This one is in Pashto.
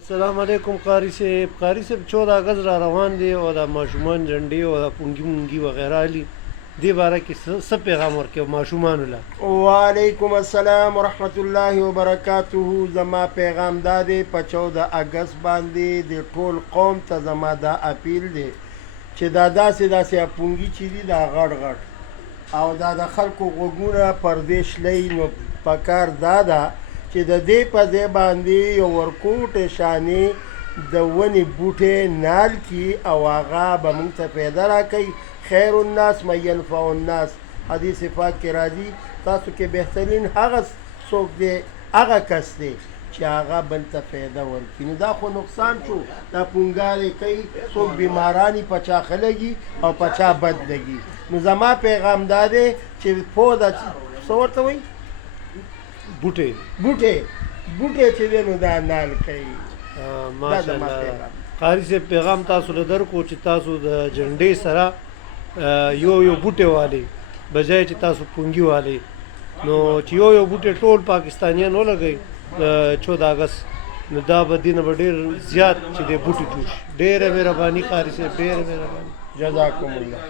السلام علیکم قاری صاحب 14 اگست را روان دی او د ماشومان جنډې او د پونګي مونګي وغیره علي دې باره کې څه پیغام ورکوي ماشومانو له؟ وعلیکم السلام ورحمت الله وبرکاته. زما پیغام دا دی په 14 اگست باندې د ټول قوم ته زما دا اپیل دی چې دا داسې اپونګي چې دي دا غټ او دا د خلکو غوږونه پردې شلی، نو پکار دا ده چې د دې په ځای باندې یو ورکوټې شانې د ونې بوټی نال کي او هغه به موږ ته پیدا راکوي. خیر الناس من ینفع الناس حدیث پاک کې راځي تاسو کې بهترین هغه څوک دی هغه کس دی چې هغه بل ته فایده ورکړي. نو دا خو نقصان شو، دا پونګارې کوي، څوک بیمارانی په چا ښه لګي او په چا بد لګي. نو زما پیغام دا دی چې پوده څه ورته وایي بوټی چې دی نو دا نال کوي. ماشاءالله قاری صاحب پیغام تاسو له درکو چې تاسو د جنډې سره یو بوټی والی بجای چې تاسو پونګي والی، نو چې یو بوټی ټول پاکستانیان ولګوي 14 اگست نو دا به دینه به ډېر زیات چې دی بوټي جوړ شي. ډېره مهرباني قاری صاحب، ډېره مهرباني. جزاکم الله.